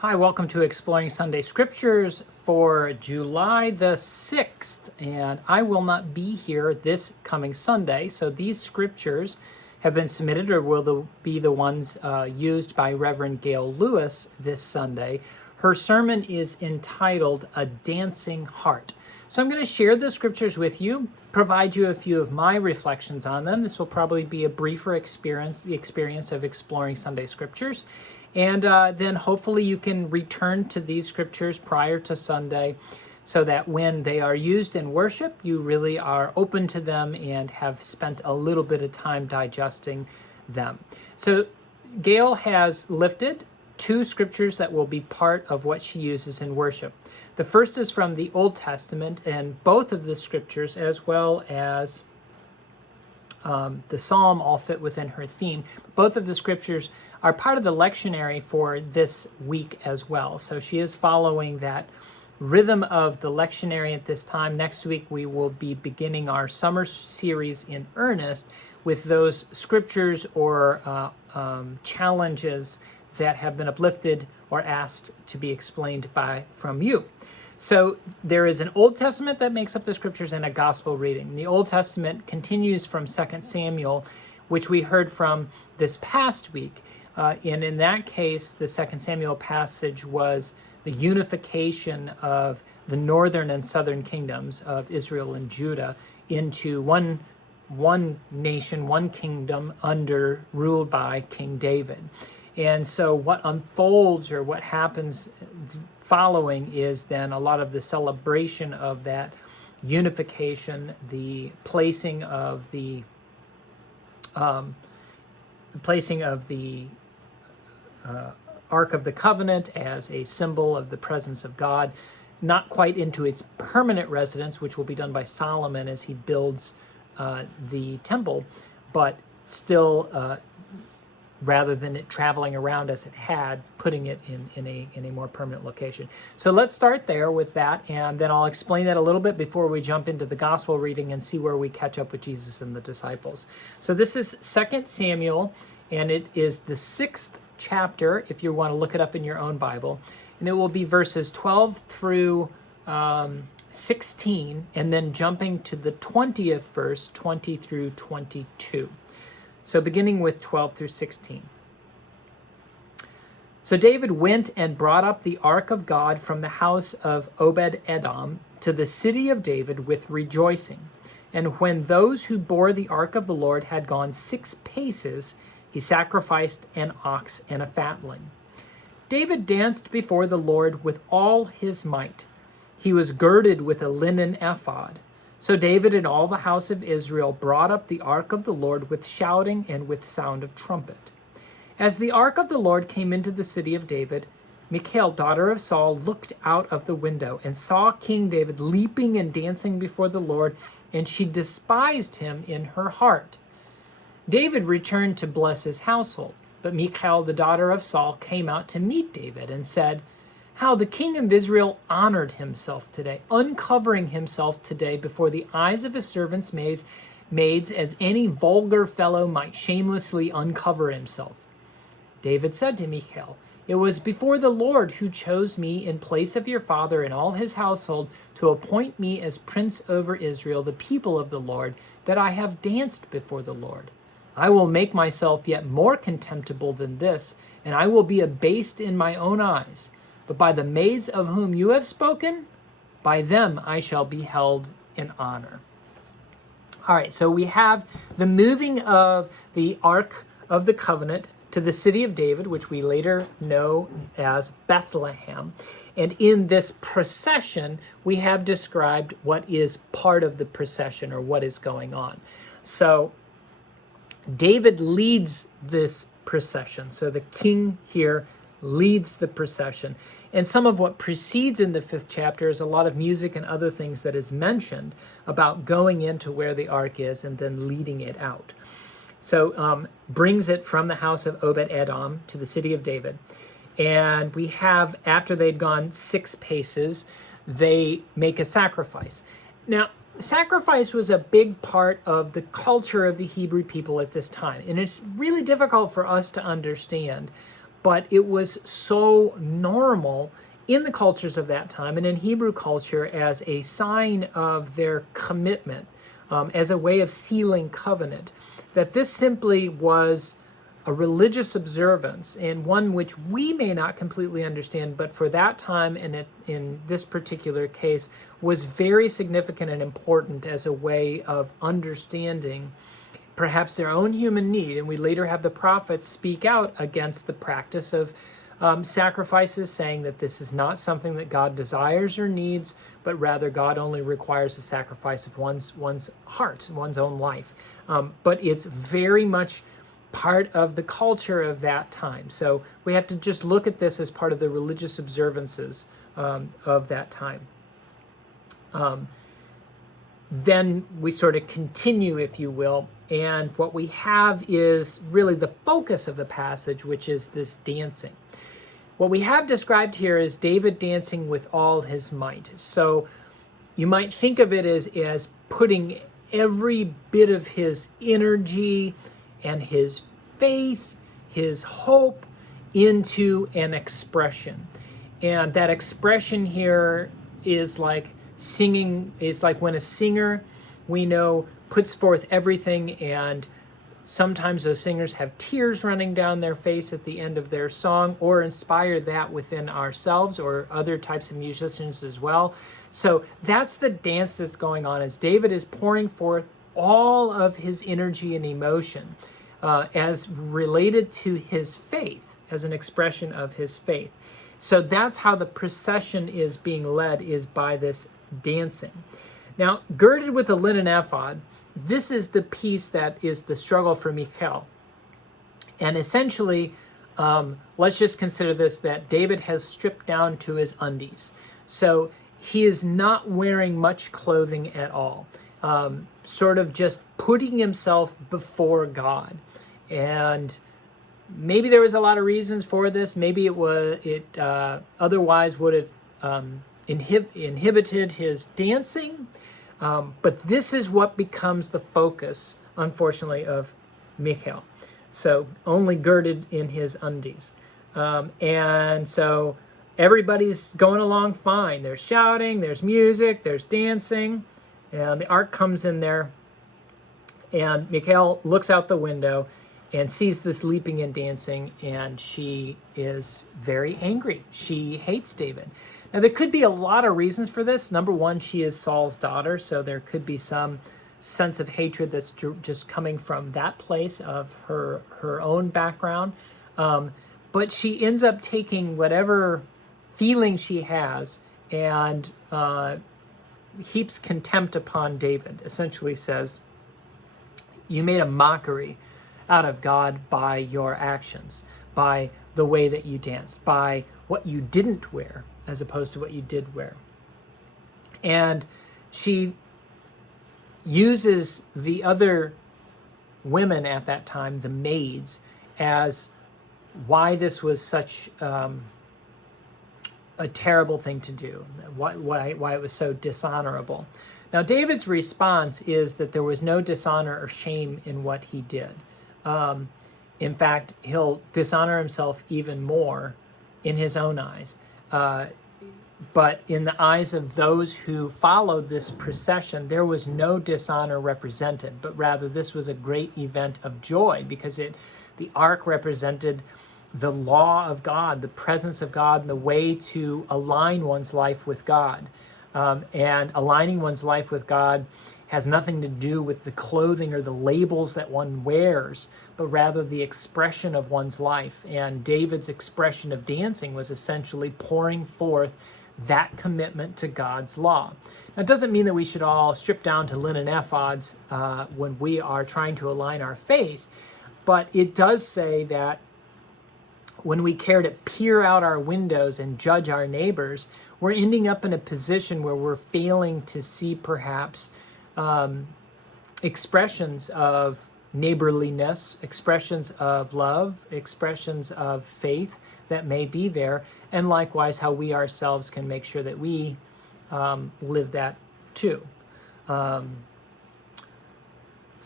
Hi, welcome to Exploring Sunday Scriptures for July the 6th. And I will not be here this coming Sunday, so these scriptures have been submitted or will be the ones used by Reverend Gail Lewis this Sunday. Her sermon is entitled A Dancing Heart. So I'm going to share the scriptures with you, provide you a few of my reflections on them. This will probably be a briefer experience of exploring Sunday scriptures. And then hopefully you can return to these scriptures prior to Sunday so that when they are used in worship, you really are open to them and have spent a little bit of time digesting them. So Gail has lifted two scriptures that will be part of what she uses in worship. The first is from the Old Testament, and both of the scriptures, as well as the psalm, all fit within her theme. Both of the scriptures are part of the lectionary for this week as well. So she is following that rhythm of the lectionary at this time. Next week, we will be beginning our summer series in earnest with those scriptures or challenges that have been uplifted or asked to be explained from you. So there is an Old Testament that makes up the scriptures and a gospel reading. The Old Testament continues from 2 Samuel, which we heard from this past week. And in that case, the 2 Samuel passage was the unification of the northern and southern kingdoms of Israel and Judah into one nation, one kingdom ruled by King David. And so what unfolds or what happens following is then a lot of the celebration of that unification, the placing of the Ark of the Covenant as a symbol of the presence of God, not quite into its permanent residence, which will be done by Solomon as he builds the temple, but still rather than it traveling around as it had, putting it in a more permanent location. So let's start there with that, and then I'll explain that a little bit before we jump into the gospel reading and see where we catch up with Jesus and the disciples. So this is 2 Samuel, and it is the 6th chapter, if you want to look it up in your own Bible, and it will be verses 12 through 16, and then jumping to the 20th verse, 20 through 22. So beginning with 12 through 16. So David went and brought up the ark of God from the house of Obed-Edom to the city of David with rejoicing. And when those who bore the ark of the Lord had gone 6 paces, he sacrificed an ox and a fatling. David danced before the Lord with all his might. He was girded with a linen ephod. So David and all the house of Israel brought up the ark of the Lord with shouting and with sound of trumpet. As the ark of the Lord came into the city of David, Michal, daughter of Saul, looked out of the window and saw King David leaping and dancing before the Lord, and she despised him in her heart. David returned to bless his household, but Michal, the daughter of Saul, came out to meet David and said, "How the king of Israel honored himself today, uncovering himself today before the eyes of his servants' maids, as any vulgar fellow might shamelessly uncover himself." David said to Michal, "It was before the Lord who chose me in place of your father and all his household to appoint me as prince over Israel, the people of the Lord, that I have danced before the Lord. I will make myself yet more contemptible than this, and I will be abased in my own eyes. But by the maids of whom you have spoken, by them I shall be held in honor." All right, so we have the moving of the Ark of the Covenant to the city of David, which we later know as Bethlehem. And in this procession, we have described what is part of the procession or what is going on. So David leads this procession. So the king here leads the procession. And some of what precedes in the 5th chapter is a lot of music and other things that is mentioned about going into where the ark is and then leading it out. So brings it from the house of Obed-Edom to the city of David. And we have, after they'd gone 6 paces, they make a sacrifice. Now, sacrifice was a big part of the culture of the Hebrew people at this time. And it's really difficult for us to understand. but it was so normal in the cultures of that time and in Hebrew culture as a sign of their commitment, as a way of sealing covenant, that this simply was a religious observance, and one which we may not completely understand, but for that time and in this particular case was very significant and important as a way of understanding perhaps their own human need. And we later have the prophets speak out against the practice of sacrifices, saying that this is not something that God desires or needs, but rather God only requires the sacrifice of one's heart, one's own life. But it's very much part of the culture of that time. So we have to just look at this as part of the religious observances of that time. Then we sort of continue, if you will, and what we have is really the focus of the passage, which is this dancing. What we have described here is David dancing with all his might. So you might think of it as putting every bit of his energy and his faith, his hope into an expression. And that expression here is like singing, is like when a singer, we know, puts forth everything, and sometimes those singers have tears running down their face at the end of their song, or inspire that within ourselves or other types of musicians as well. So that's the dance that's going on as David is pouring forth all of his energy and emotion as related to his faith, as an expression of his faith. So that's how the procession is being led, is by this dancing. Now, girded with a linen ephod, this is the piece that is the struggle for Michal. And essentially, let's just consider this, that David has stripped down to his undies. So he is not wearing much clothing at all, sort of just putting himself before God. And maybe there was a lot of reasons for this. Maybe it otherwise would have inhibited his dancing. But this is what becomes the focus, unfortunately, of Michal. So only girded in his undies. And so everybody's going along fine. There's shouting, there's music, there's dancing. And the ark comes in there. And Michal looks out the window and sees this leaping and dancing, and she is very angry. She hates David. Now, there could be a lot of reasons for this. Number one, she is Saul's daughter, so there could be some sense of hatred that's just coming from that place of her own background. But she ends up taking whatever feeling she has and heaps contempt upon David. Essentially says, you made a mockery out of God by your actions, by the way that you danced, by what you didn't wear as opposed to what you did wear. And she uses the other women at that time, the maids, as why this was such a terrible thing to do, why it was so dishonorable. Now, David's response is that there was no dishonor or shame in what he did. In fact, he'll dishonor himself even more in his own eyes. But in the eyes of those who followed this procession, there was no dishonor represented, but rather this was a great event of joy, because the ark represented the law of God, the presence of God, and the way to align one's life with God. And aligning one's life with God has nothing to do with the clothing or the labels that one wears, but rather the expression of one's life. And David's expression of dancing was essentially pouring forth that commitment to God's law. Now, it doesn't mean that we should all strip down to linen ephods when we are trying to align our faith, but it does say that when we care to peer out our windows and judge our neighbors, we're ending up in a position where we're failing to see perhaps expressions of neighborliness, expressions of love, expressions of faith that may be there, and likewise how we ourselves can make sure that we live that too.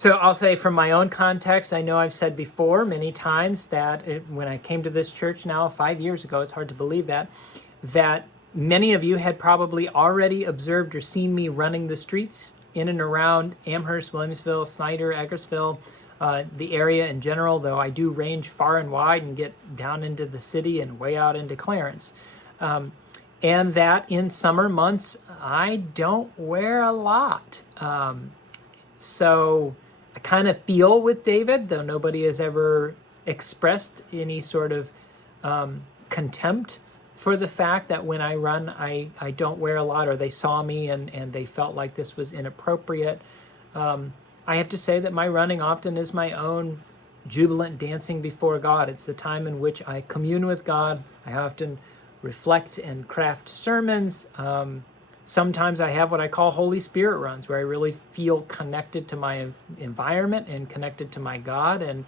So I'll say from my own context, I know I've said before many times that when I came to this church now 5 years ago, it's hard to believe that many of you had probably already observed or seen me running the streets in and around Amherst, Williamsville, Snyder, Eggersville, the area in general, though I do range far and wide and get down into the city and way out into Clarence. And that in summer months, I don't wear a lot. So I kind of feel with David, though nobody has ever expressed any sort of contempt for the fact that when I run, I don't wear a lot, or they saw me and they felt like this was inappropriate. I have to say that my running often is my own jubilant dancing before God. It's the time in which I commune with God. I often reflect and craft sermons. Sometimes I have what I call Holy Spirit runs, where I really feel connected to my environment and connected to my God,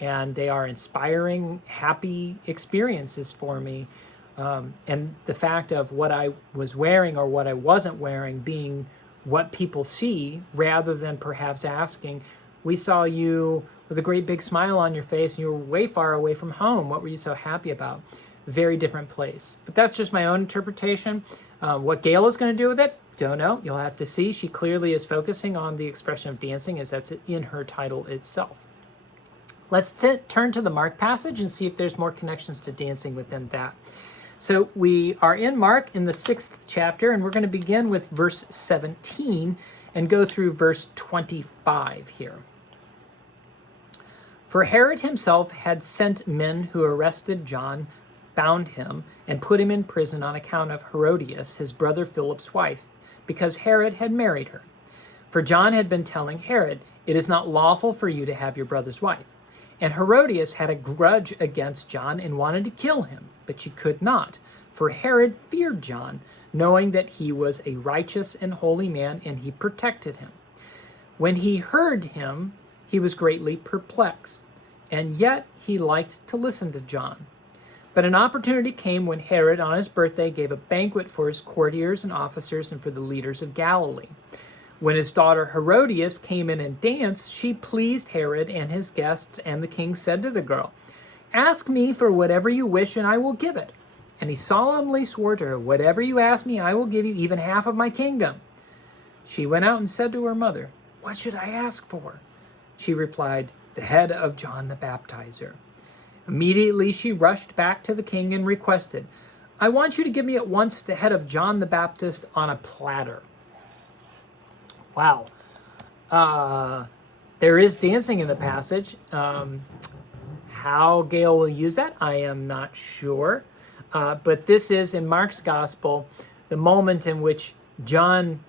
and they are inspiring, happy experiences for me. And the fact of what I was wearing or what I wasn't wearing being what people see, rather than perhaps asking, we saw you with a great big smile on your face and you were way far away from home. What were you so happy about? Very different place. But that's just my own interpretation. What Gail is going to do with it, don't know. You'll have to see. She clearly is focusing on the expression of dancing, as that's in her title itself. Let's turn to the Mark passage and see if there's more connections to dancing within that. So we are in Mark in the 6th chapter, and we're going to begin with verse 17 and go through verse 25 here. For Herod himself had sent men who arrested John, bound him, and put him in prison on account of Herodias, his brother Philip's wife, because Herod had married her. For John had been telling Herod, "It is not lawful for you to have your brother's wife." And Herodias had a grudge against John and wanted to kill him, but she could not, for Herod feared John, knowing that he was a righteous and holy man, and he protected him. When he heard him, he was greatly perplexed, and yet he liked to listen to John. But an opportunity came when Herod, on his birthday, gave a banquet for his courtiers and officers and for the leaders of Galilee. When his daughter Herodias came in and danced, she pleased Herod and his guests, and the king said to the girl, "Ask me for whatever you wish, and I will give it." And he solemnly swore to her, "Whatever you ask me, I will give you, even half of my kingdom." She went out and said to her mother, "What should I ask for?" She replied, "The head of John the Baptizer." Immediately she rushed back to the king and requested, "I want you to give me at once the head of John the Baptist on a platter." Wow. There is dancing in the passage. How Gail will use that, I am not sure. But this is, in Mark's gospel, the moment in which John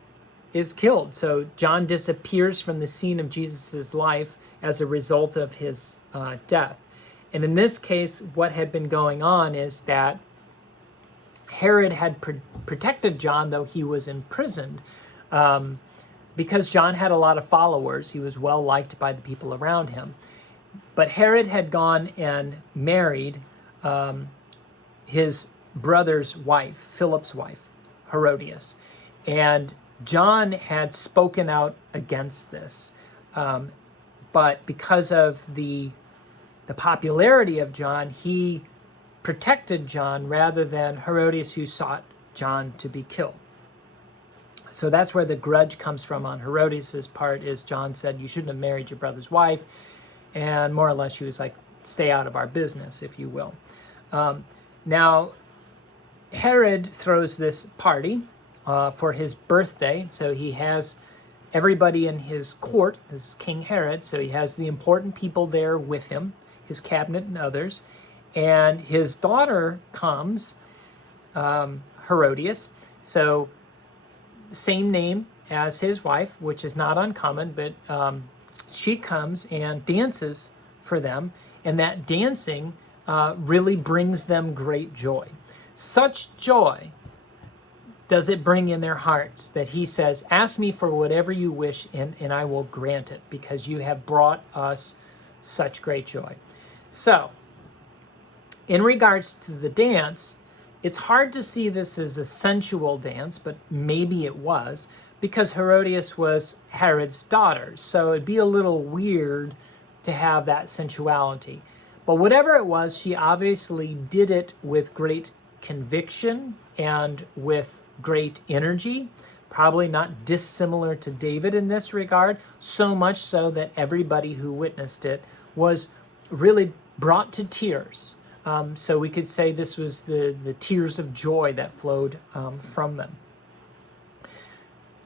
is killed. So John disappears from the scene of Jesus' life as a result of his death. And in this case, what had been going on is that Herod had protected John, though he was imprisoned, because John had a lot of followers. He was well liked by the people around him. But Herod had gone and married his brother's wife, Philip's wife, Herodias. And John had spoken out against this. But because of the popularity of John, he protected John rather than Herodias, who sought John to be killed. So that's where the grudge comes from on Herodias' part, is John said, "You shouldn't have married your brother's wife." And more or less she was like, "Stay out of our business," if you will. Now, Herod throws this party for his birthday. So he has everybody in his court, this King Herod. So he has the important people there with him, his cabinet and others. And his daughter comes, Herodias. So same name as his wife, which is not uncommon, but she comes and dances for them. And that dancing really brings them great joy. Such joy does it bring in their hearts that he says, "Ask me for whatever you wish, and I will grant it, because you have brought us such great joy." So, in regards to the dance, It's hard to see this as a sensual dance, but maybe it was, because Herodias was Herod's daughter. So it'd be a little weird to have that sensuality. But whatever it was, she obviously did it with great conviction and with great energy, probably not dissimilar to David in this regard, so much so that everybody who witnessed it was really brought to tears. So we could say this was the tears of joy that flowed from them.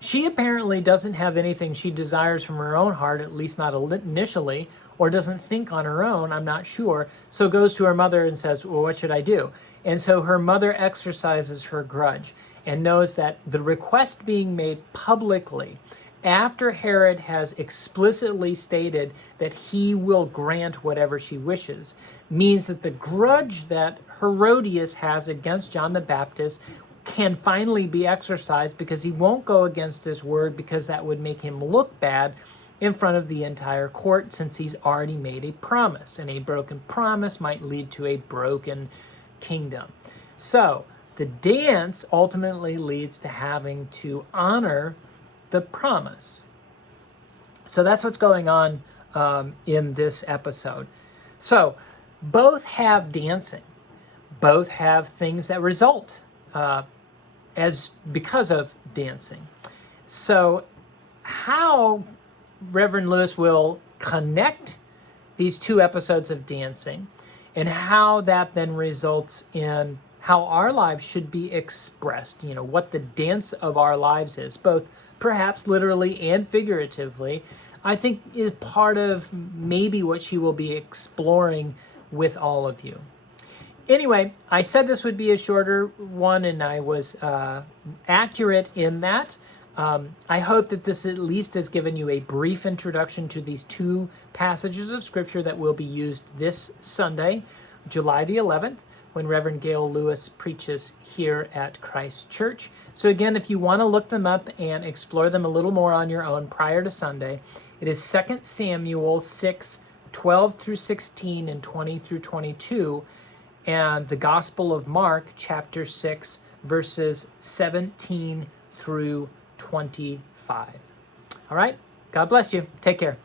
She apparently doesn't have anything she desires from her own heart, at least not initially, or doesn't think on her own, I'm not sure, so goes to her mother and says, well, what should I do? And so her mother exercises her grudge and knows that the request being made publicly after Herod has explicitly stated that he will grant whatever she wishes means that the grudge that Herodias has against John the Baptist can finally be exercised, because he won't go against his word, because that would make him look bad in front of the entire court, since he's already made a promise, and a broken promise might lead to a broken kingdom. So the dance ultimately leads to having to honor the promise. So that's what's going on in this episode. So both have dancing, both have things that result because of dancing. So how Reverend Lewis will connect these two episodes of dancing, and how that then results in how our lives should be expressed, what the dance of our lives is, both perhaps literally and figuratively, I think is part of maybe what she will be exploring with all of you. Anyway, I said this would be a shorter one, and I was accurate in that. I hope that this at least has given you a brief introduction to these two passages of Scripture that will be used this Sunday, July the 11th, when Reverend Gail Lewis preaches here at Christ Church. So again, if you want to look them up and explore them a little more on your own prior to Sunday, it is 2 Samuel 6, 12 through 16 and 20 through 22, and the Gospel of Mark, chapter 6, verses 17 through 25. All right, God bless you. Take care.